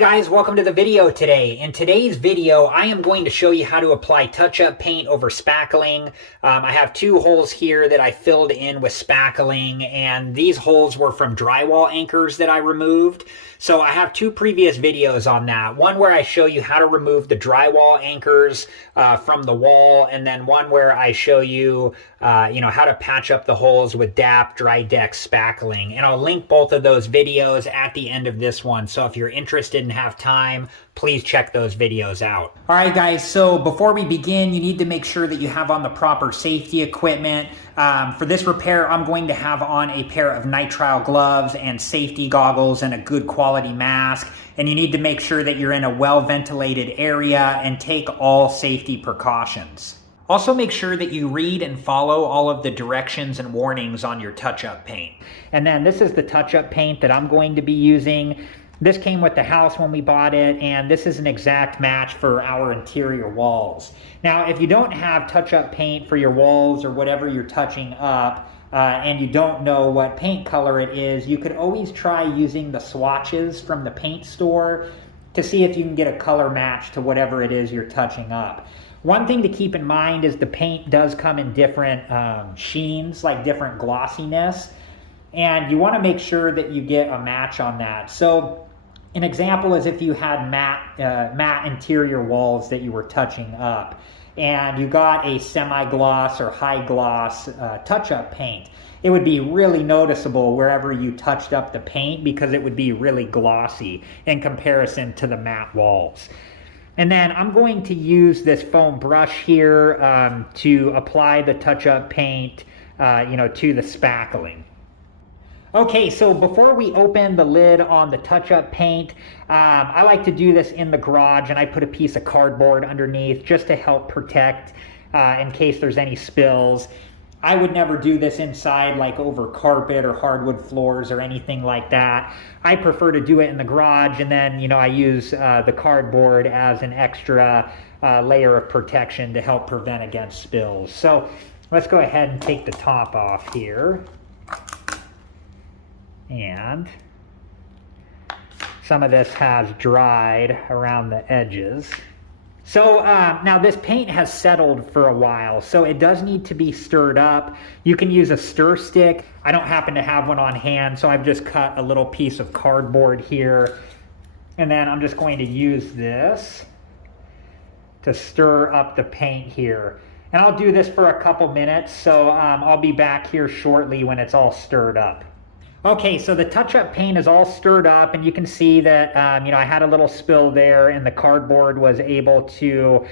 guys, welcome to the video today. In today's video, I am going to show you how to apply touch-up paint over spackling. I have two holes here that I filled in with spackling, and these holes were from drywall anchors that I removed. So I have two previous videos on that. One where I show you how to remove the drywall anchors from the wall, and then one where I show you, how to patch up the holes with DAP dry deck spackling. And I'll link both of those videos at the end of this one. So if you're interested and have time, please check those videos out. All right, guys, so before we begin, you need to make sure that you have on the proper safety equipment. For this repair, I'm going to have on a pair of nitrile gloves and safety goggles and a good quality mask. And you need to make sure that you're in a well-ventilated area and take all safety precautions. Also make sure that you read and follow all of the directions and warnings on your touch-up paint. And then this is the touch-up paint that I'm going to be using. This came with the house when we bought it, and this is an exact match for our interior walls. Now, if you don't have touch-up paint for your walls or whatever you're touching up, and you don't know what paint color it is, you could always try using the swatches from the paint store to see if you can get a color match to whatever it is you're touching up. One thing to keep in mind is the paint does come in different sheens, like different glossiness, and you want to make sure that you get a match on that. So an example is if you had matte interior walls that you were touching up, and you got a semi-gloss or high gloss touch-up paint, it would be really noticeable wherever you touched up the paint because it would be really glossy in comparison to the matte walls. And then I'm going to use this foam brush here to apply the touch-up paint, to the spackling. Okay, so before we open the lid on the touch-up paint, I like to do this in the garage, and I put a piece of cardboard underneath just to help protect in case there's any spills. I would never do this inside, like over carpet or hardwood floors or anything like that. I prefer to do it in the garage, and then, I use the cardboard as an extra layer of protection to help prevent against spills. So let's go ahead and take the top off here. And some of this has dried around the edges. So now this paint has settled for a while, so it does need to be stirred up. You can use a stir stick. I don't happen to have one on hand, so I've just cut a little piece of cardboard here. And then I'm just going to use this to stir up the paint here. And I'll do this for a couple minutes, so I'll be back here shortly when it's all stirred up. Okay, so the touch-up paint is all stirred up, and you can see that, I had a little spill there, and the cardboard was able to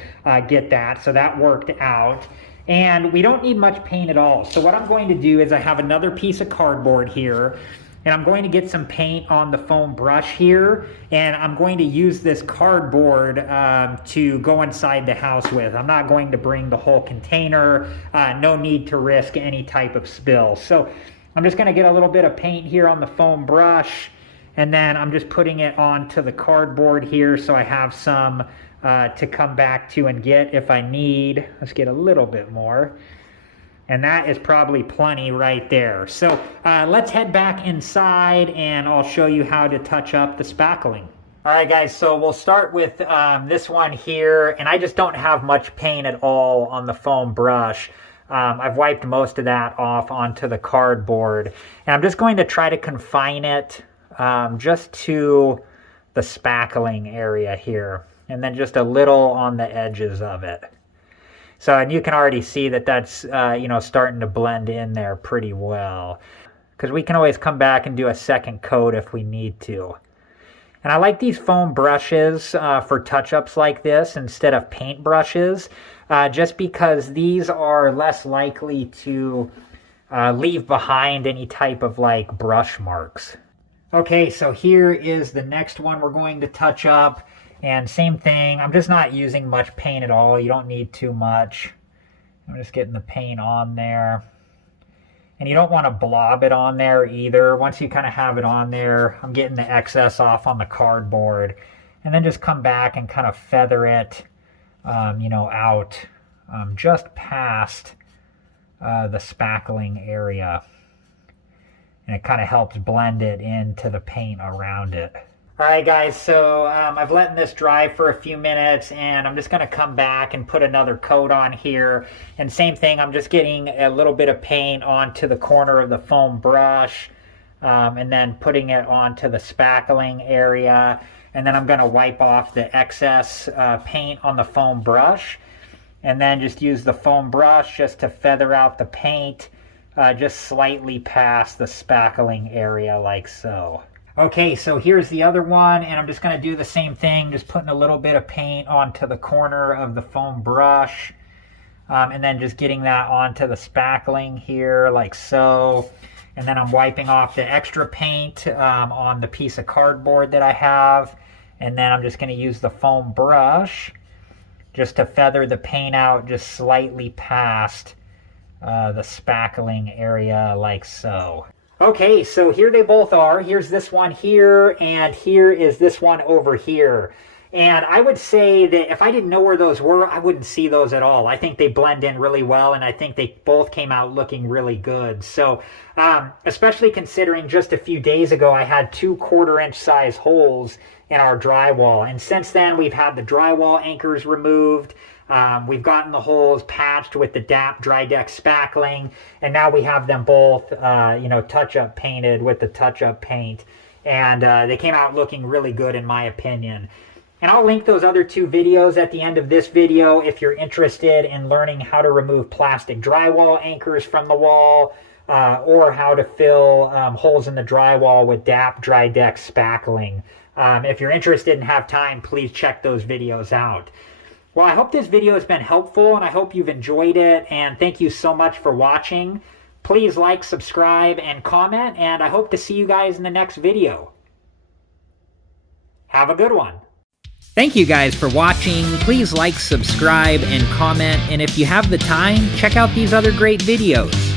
get that, so that worked out. And we don't need much paint at all. So what I'm going to do is I have another piece of cardboard here, and I'm going to get some paint on the foam brush here, and I'm going to use this cardboard to go inside the house with. I'm not going to bring the whole container, no need to risk any type of spill. So I'm just going to get a little bit of paint here on the foam brush, and then I'm just putting it onto the cardboard here so I have some to come back to and get if I need. Let's get a little bit more. And that is probably plenty right there. So let's head back inside and I'll show you how to touch up the spackling. All right, guys, so we'll start with this one here, and I just don't have much paint at all on the foam brush. I've wiped most of that off onto the cardboard, and I'm just going to try to confine it just to the spackling area here, and then just a little on the edges of it. So, and you can already see that that's, starting to blend in there pretty well, because we can always come back and do a second coat if we need to. And I like these foam brushes for touch-ups like this instead of paint brushes, just because these are less likely to leave behind any type of brush marks. Okay, so here is the next one we're going to touch up, and same thing, I'm just not using much paint at all. You don't need too much. I'm just getting the paint on there. And you don't want to blob it on there either. Once you kind of have it on there, I'm getting the excess off on the cardboard. And then just come back and kind of feather it, out just past the spackling area. And it kind of helps blend it into the paint around it. All right, guys, so I've let this dry for a few minutes, and I'm just going to come back and put another coat on here. And same thing, I'm just getting a little bit of paint onto the corner of the foam brush, and then putting it onto the spackling area. And then I'm going to wipe off the excess paint on the foam brush, and then just use the foam brush just to feather out the paint just slightly past the spackling area like so. Okay, so here's the other one, and I'm just going to do the same thing, just putting a little bit of paint onto the corner of the foam brush, and then just getting that onto the spackling here like so. And then I'm wiping off the extra paint on the piece of cardboard that I have, and then I'm just going to use the foam brush just to feather the paint out just slightly past the spackling area like so. Okay, so here they both are. Here's this one here, and here is this one over here. And I would say that if I didn't know where those were, I wouldn't see those at all. I think they blend in really well, and I think they both came out looking really good. So, especially considering just a few days ago, I had 2 1/4-inch size holes in our drywall. And since then, we've had the drywall anchors removed. We've gotten the holes patched with the DAP dry deck spackling, and now we have them both, touch-up painted with the touch-up paint, and they came out looking really good in my opinion. And I'll link those other 2 videos at the end of this video if you're interested in learning how to remove plastic drywall anchors from the wall, or how to fill holes in the drywall with DAP dry deck spackling. If you're interested and have time, please check those videos out. Well, I hope this video has been helpful, and I hope you've enjoyed it, and thank you so much for watching. Please like, subscribe, and comment, and I hope to see you guys in the next video. Have a good one. Thank you guys for watching. Please like, subscribe, and comment, and if you have the time, check out these other great videos.